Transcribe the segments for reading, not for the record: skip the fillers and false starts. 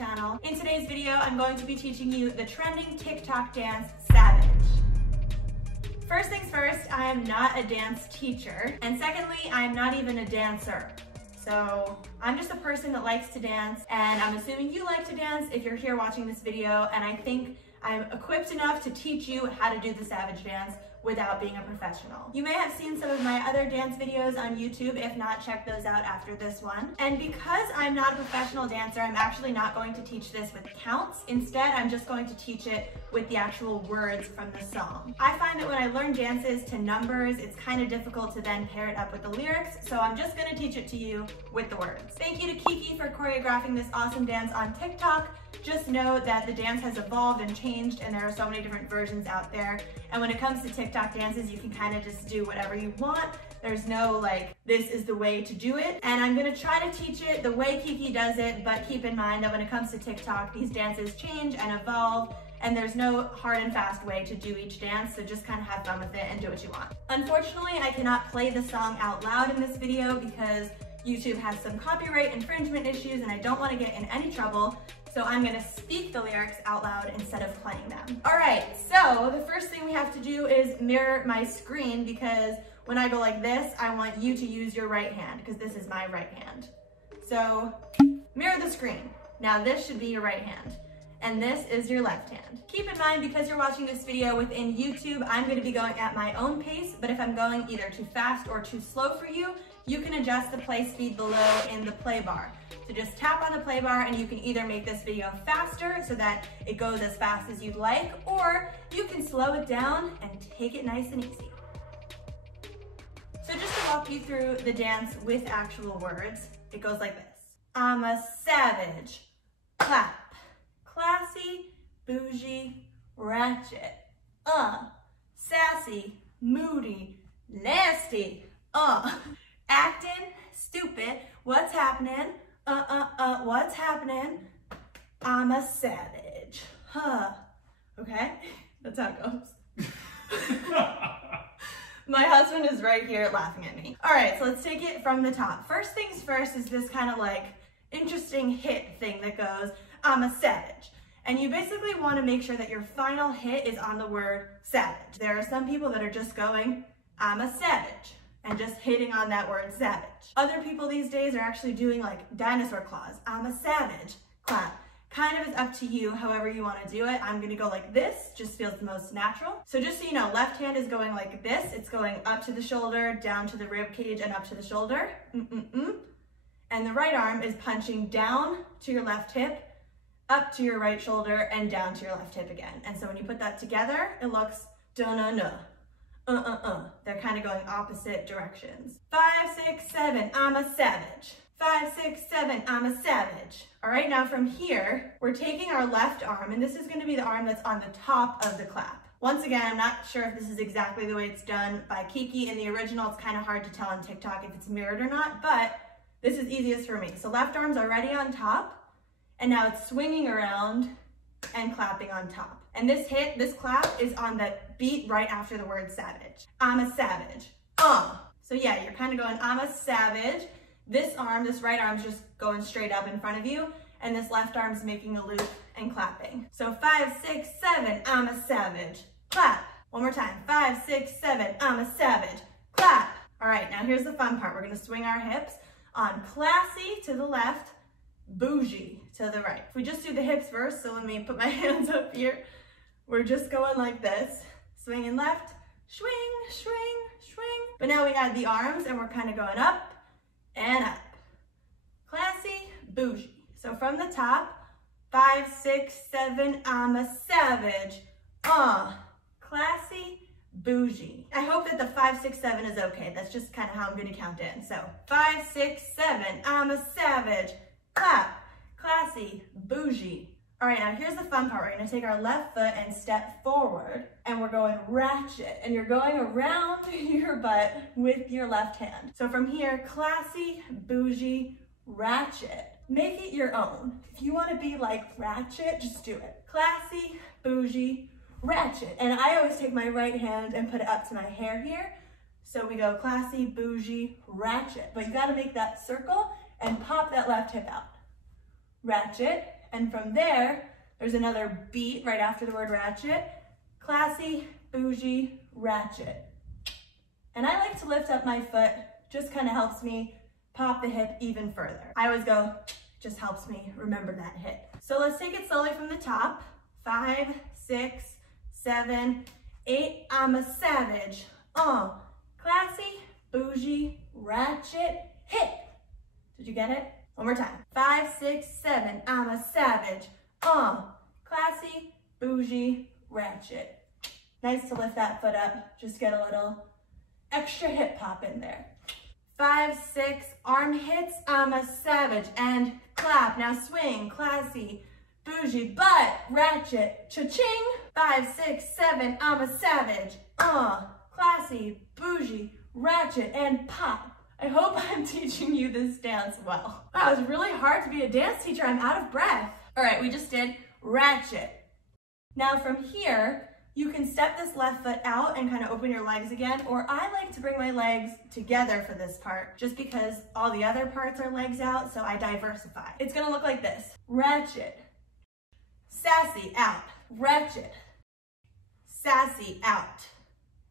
channel. In today's video, I'm going to be teaching you the trending TikTok dance, Savage. First things first, I am not a dance teacher. And secondly, I'm not even a dancer. So I'm just a person that likes to dance, and I'm assuming you like to dance if you're here watching this video, and I think I'm equipped enough to teach you how to do the Savage dance without being a professional. You may have seen some of my other dance videos on YouTube. If not, check those out after this one. And because I'm not a professional dancer, I'm actually not going to teach this with counts. Instead, I'm just going to teach it with the actual words from the song. I find that when I learn dances to numbers, it's kind of difficult to then pair it up with the lyrics, so I'm just gonna teach it to you with the words. Thank you to Kiki for choreographing this awesome dance on TikTok. Just know that the dance has evolved and changed, and there are so many different versions out there. And when it comes to TikTok dances, you can kind of just do whatever you want. There's no like, this is the way to do it. And I'm gonna try to teach it the way Kiki does it, but keep in mind that when it comes to TikTok, these dances change and evolve, and there's no hard and fast way to do each dance, so just kind of have fun with it and do what you want. Unfortunately, I cannot play the song out loud in this video because YouTube has some copyright infringement issues and I don't want to get in any trouble, so I'm gonna speak the lyrics out loud instead of playing them. All right, so the first thing we have to do is mirror my screen, because when I go like this, I want you to use your right hand, because this is my right hand. So mirror the screen. Now this should be your right hand, and this is your left hand. Keep in mind, because you're watching this video within YouTube, I'm gonna be going at my own pace, but if I'm going either too fast or too slow for you, you can adjust the play speed below in the play bar. So just tap on the play bar and you can either make this video faster so that it goes as fast as you'd like, or you can slow it down and take it nice and easy. So just to walk you through the dance with actual words, it goes like this. I'm a savage, clap, classy, bougie, ratchet, sassy, moody, nasty, acting, stupid, what's happening, what's happening, I'm a savage, okay? That's how it goes. My husband is right here laughing at me. All right, so let's take it from the top. First things first is this kind of like interesting hit thing that goes, I'm a savage. And you basically want to make sure that your final hit is on the word savage. There are some people that are just going, I'm a savage, and just hitting on that word savage. Other people these days are actually doing like dinosaur claws. I'm a savage, clap. Kind of is up to you, however you want to do it. I'm gonna go like this, just feels the most natural. So just so you know, left hand is going like this. It's going up to the shoulder, down to the rib cage, and up to the shoulder. And the right arm is punching down to your left hip, up to your right shoulder, and down to your left hip again. And so when you put that together, it looks da-na-na. They're kind of going opposite directions. 5, 6, 7, I'm a savage. 5, 6, 7, I'm a savage. All right, now from here, we're taking our left arm, and this is gonna be the arm that's on the top of the clap. Once again, I'm not sure if this is exactly the way it's done by Kiki. In the original, it's kind of hard to tell on TikTok if it's mirrored or not, but this is easiest for me. So left arm's already on top, and now it's swinging around and clapping on top. And this hit, this clap is on the beat right after the word savage. I'm a savage, So yeah, you're kind of going, I'm a savage. This arm, this right arm's just going straight up in front of you, and this left arm's making a loop and clapping. So 5, 6, 7, I'm a savage, clap. One more time, 5, 6, 7, I'm a savage, clap. All right, now here's the fun part. We're gonna swing our hips on classy to the left, bougie to the right. If we just do the hips first, so let me put my hands up here. We're just going like this, swinging left, swing, swing, swing. But now we add the arms and we're kind of going up and up. Classy, bougie. So from the top, 5, 6, 7, I'm a savage. Classy, bougie. I hope that the 5, 6, 7 is okay. That's just kind of how I'm gonna count in. So 5, 6, 7, I'm a savage. Clap, classy, bougie. All right, now here's the fun part. We're gonna take our left foot and step forward, and we're going ratchet, and you're going around your butt with your left hand. So from here, classy, bougie, ratchet. Make it your own. If you wanna be like ratchet, just do it. Classy, bougie, ratchet. And I always take my right hand and put it up to my hair here. So we go classy, bougie, ratchet. But you gotta make that circle and pop that left hip out. Ratchet, And from there, there's another beat right after the word ratchet. Classy, bougie, ratchet. And I like to lift up my foot, just kind of helps me pop the hip even further. I always go, just helps me remember that hit. So let's take it slowly from the top. 5, 6, 7, 8, I'm a savage. Classy, bougie, ratchet, hit. Did you get it? One more time. 5, 6, 7, I'm a savage. Classy, bougie, ratchet. Nice to lift that foot up. Just get a little extra hip hop in there. 5, 6, arm hits, I'm a savage, and clap. Now swing, classy, bougie, butt, ratchet, cha-ching. 5, 6, 7, I'm a savage, classy, bougie, ratchet, and pop. I hope I'm teaching you this dance well. Wow, it's really hard to be a dance teacher. I'm out of breath. All right, we just did ratchet. Now from here, you can step this left foot out and kind of open your legs again, or I like to bring my legs together for this part, just because all the other parts are legs out, so I diversify. It's gonna look like this. Ratchet, sassy, out, ratchet, sassy, out.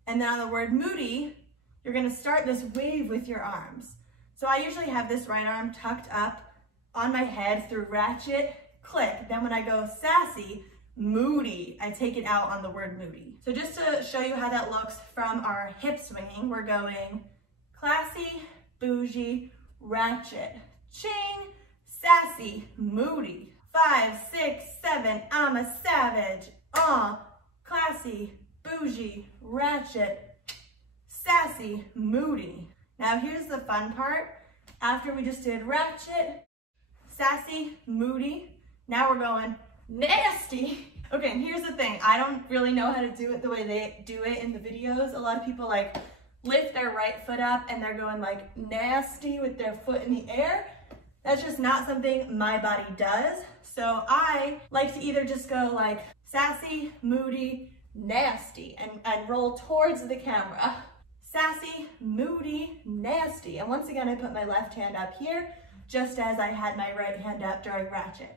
And then on the word moody, you're gonna start this wave with your arms. So I usually have this right arm tucked up on my head through ratchet, click. Then when I go sassy, moody, I take it out on the word moody. So just to show you how that looks from our hip swinging, we're going classy, bougie, ratchet, ching, sassy, moody. 5, 6, 7, I'm a savage, classy, bougie, ratchet, sassy, moody. Now here's the fun part. After we just did ratchet, sassy, moody, now we're going nasty. Okay, and here's the thing. I don't really know how to do it the way they do it in the videos. A lot of people like lift their right foot up and they're going like nasty with their foot in the air. That's just not something my body does. So I like to either just go like sassy, moody, nasty, and roll towards the camera. Sassy, moody, nasty. And once again, I put my left hand up here, just as I had my right hand up during ratchet.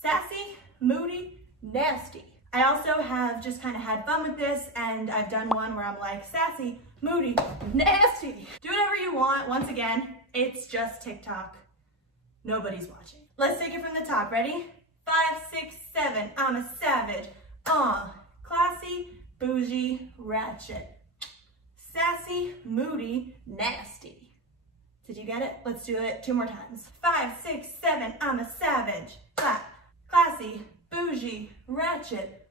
Sassy, moody, nasty. I also have just kind of had fun with this, and I've done one where I'm like sassy, moody, nasty. Do whatever you want. Once again, it's just TikTok. Nobody's watching. Let's take it from the top. Ready? 5, 6, 7, I'm a savage. Classy, bougie, ratchet. Sassy, moody, nasty. Did you get it? Let's do it 2 more times. 5, 6, 7, I'm a savage. Clap. Classy, bougie, ratchet,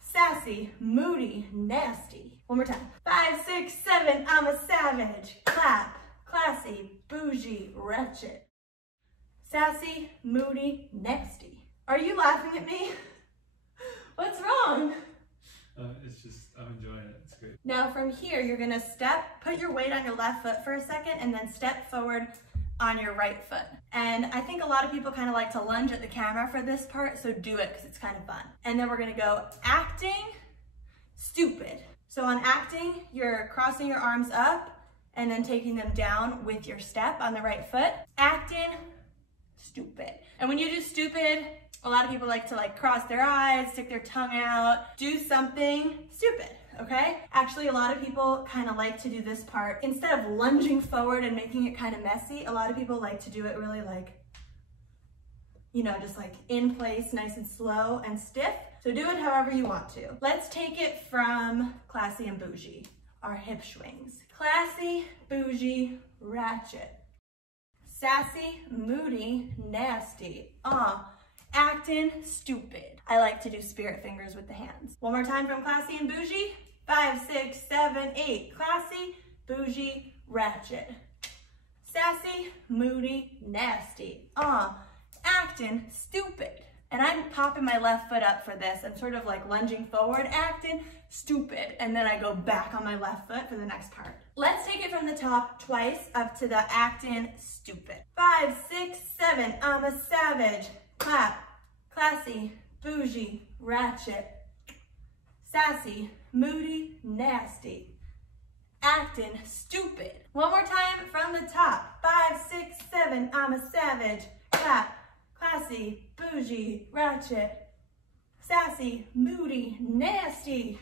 sassy, moody, nasty. One more time. 5, 6, 7, I'm a savage. Clap. Classy, bougie, ratchet, sassy, moody, nasty. Are you laughing at me? What's wrong? It's just, I'm enjoying it. It's great. Now from here, you're gonna put your weight on your left foot for a second, and then step forward on your right foot. And I think a lot of people kind of like to lunge at the camera for this part, so do it because it's kind of fun. And then we're gonna go acting stupid. So on acting, you're crossing your arms up and then taking them down with your step on the right foot. Acting stupid. And when you do stupid, a lot of people like to cross their eyes, stick their tongue out, do something stupid. Okay? Actually, a lot of people kind of like to do this part. Instead of lunging forward and making it kind of messy, a lot of people like to do it really just in place, nice and slow and stiff. So do it however you want to. Let's take it from classy and bougie, our hip swings. Classy, bougie, ratchet. Sassy, moody, nasty. Acting stupid. I like to do spirit fingers with the hands. One more time from classy and bougie. 5, 6, 7, 8. Classy, bougie, ratchet. Sassy, moody, nasty. Acting stupid. And I'm popping my left foot up for this. I'm sort of lunging forward, acting stupid. And then I go back on my left foot for the next part. Let's take it from the top twice up to the acting stupid. 5, 6, 7, I'm a savage. Clap. Classy, bougie, ratchet. Sassy, moody, nasty. Acting stupid. One more time from the top. 5, 6, 7, I'm a savage. Clap. classy, bougie, ratchet, sassy, moody, nasty,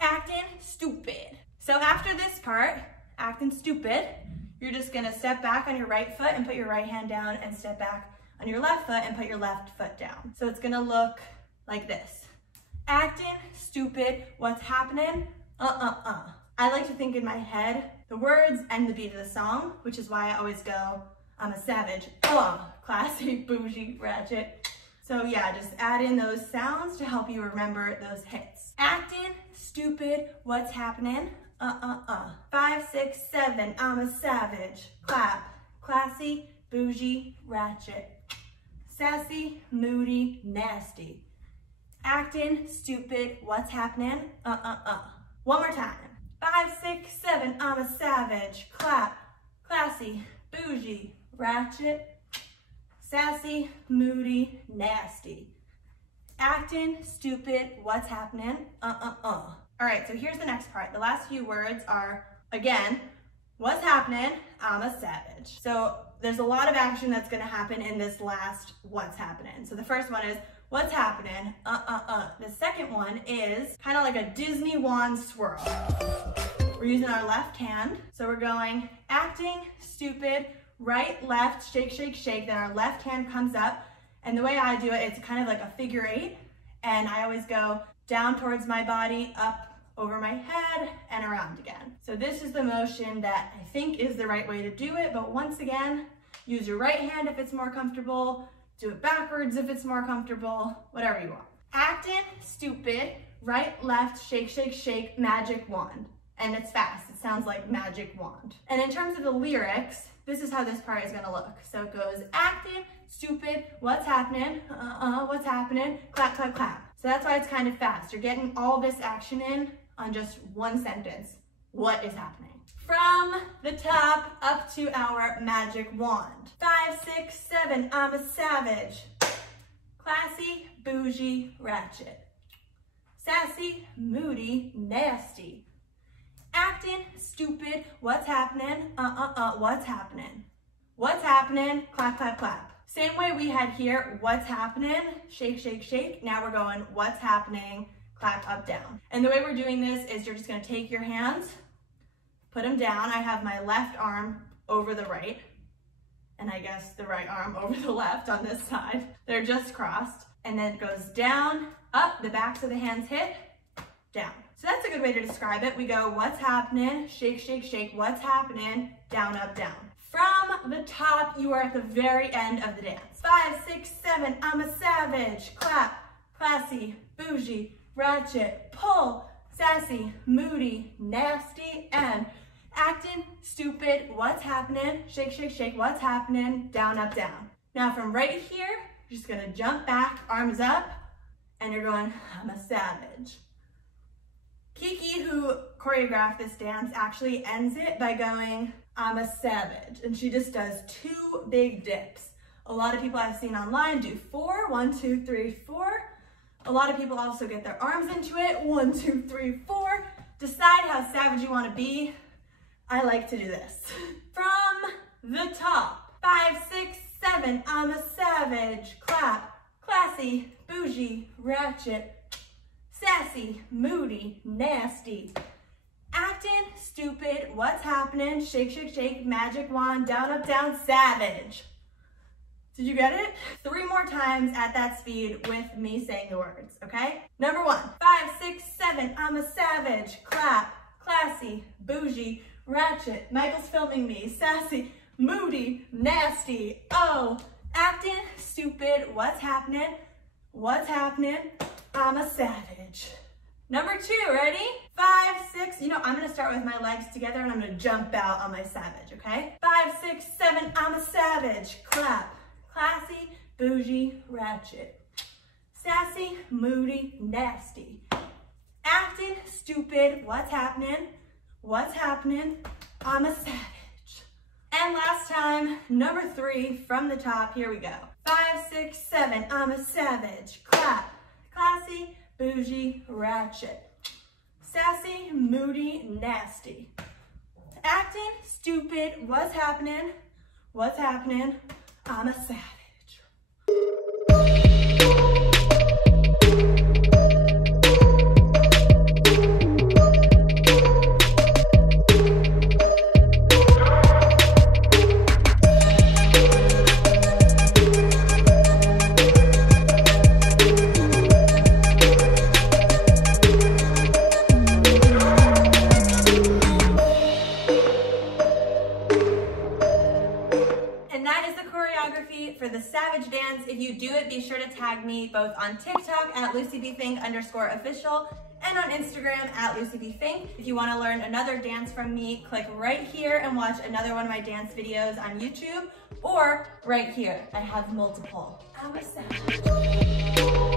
acting stupid. So after this part, acting stupid, you're just gonna step back on your right foot and put your right hand down and step back on your left foot and put your left foot down. So it's gonna look like this. Acting stupid, what's happening? I like to think in my head the words and the beat of the song, which is why I always go, I'm a savage, classy, bougie, ratchet. So yeah, just add in those sounds to help you remember those hits. Acting stupid, what's happening? 5, 6, 7, I'm a savage, clap, classy, bougie, ratchet, sassy, moody, nasty. Acting stupid, what's happening? One more time. 5, 6, 7, I'm a savage, clap, classy, bougie, ratchet, sassy, moody, nasty. Acting stupid, what's happening? All right, so here's the next part. The last few words are, again, what's happening? I'm a savage. So there's a lot of action that's gonna happen in this last what's happening. So the first one is, what's happening? The second one is kind of like a Disney wand swirl. We're using our left hand. So we're going acting stupid, right, left, shake, shake, shake. Then our left hand comes up. And the way I do it, it's kind of like a figure 8. And I always go down towards my body, up over my head, and around again. So this is the motion that I think is the right way to do it. But once again, use your right hand if it's more comfortable. Do it backwards if it's more comfortable, whatever you want. Acting stupid, right, left, shake, shake, shake, magic wand. And it's fast, it sounds like magic wand. And in terms of the lyrics, this is how this part is gonna look. So it goes acting stupid, what's happening, what's happening, clap, clap, clap. So that's why it's kind of fast. You're getting all this action in on just one sentence. What is happening? From the top up to our magic wand. 5, 6, 7, I'm a savage. Classy, bougie, ratchet. Sassy, moody, nasty. Acting stupid, what's happening? What's happening? What's happening? Clap, clap, clap. Same way we had here, what's happening? Shake, shake, shake. Now we're going, what's happening? Clap, up, down. And the way we're doing this is you're just gonna take your hands, put them down. I have my left arm over the right, and I guess the right arm over the left on this side. They're just crossed. And then it goes down, up, the backs of the hands hit, down. So that's a good way to describe it. We go, what's happening? Shake, shake, shake. What's happening? Down, up, down. From the top, you are at the very end of the dance. 5, 6, 7, I'm a savage. Clap, classy, bougie, ratchet, pull, sassy, moody, nasty, and acting stupid. What's happening? Shake, shake, shake. What's happening? Down, up, down. Now from right here, you're just gonna jump back, arms up, and you're going, I'm a savage. Kiki, who choreographed this dance, actually ends it by going, I'm a savage. And she just does 2 big dips. A lot of people I've seen online do 4, 1, 2, 3, 4. A lot of people also get their arms into it, 1, 2, 3, 4. Decide how savage you want to be. I like to do this. From the top, 5, 6, 7, I'm a savage. Clap, classy, bougie, ratchet, sassy, moody, nasty. Acting stupid, what's happening? Shake, shake, shake, magic wand, down, up, down, savage. Did you get it? 3 more times at that speed with me saying the words, okay? Number 1, 5, 6, 7, I'm a savage. Clap, classy, bougie, ratchet. Michael's filming me. Sassy, moody, nasty. Oh, acting stupid, what's happening? What's happening? I'm a savage. Number 2, ready? 5, 6, I'm gonna start with my legs together and I'm gonna jump out on my savage, okay? 5, 6, 7, I'm a savage. Clap, classy, bougie, ratchet. Sassy, moody, nasty. Acting stupid, what's happening? What's happening? I'm a savage. And last time, number 3, from the top, here we go. 5, 6, 7, I'm a savage. Clap, classy, bougie, ratchet. Sassy, moody, nasty. Acting stupid, what's happening? What's happening? I'm a savage. savage dance. If you do it, be sure to tag me both on TikTok at LucieFink_official and on Instagram at LucieFink. If you want to learn another dance from me, click right here and watch another one of my dance videos on YouTube, or right here. I have multiple. I'm a savage.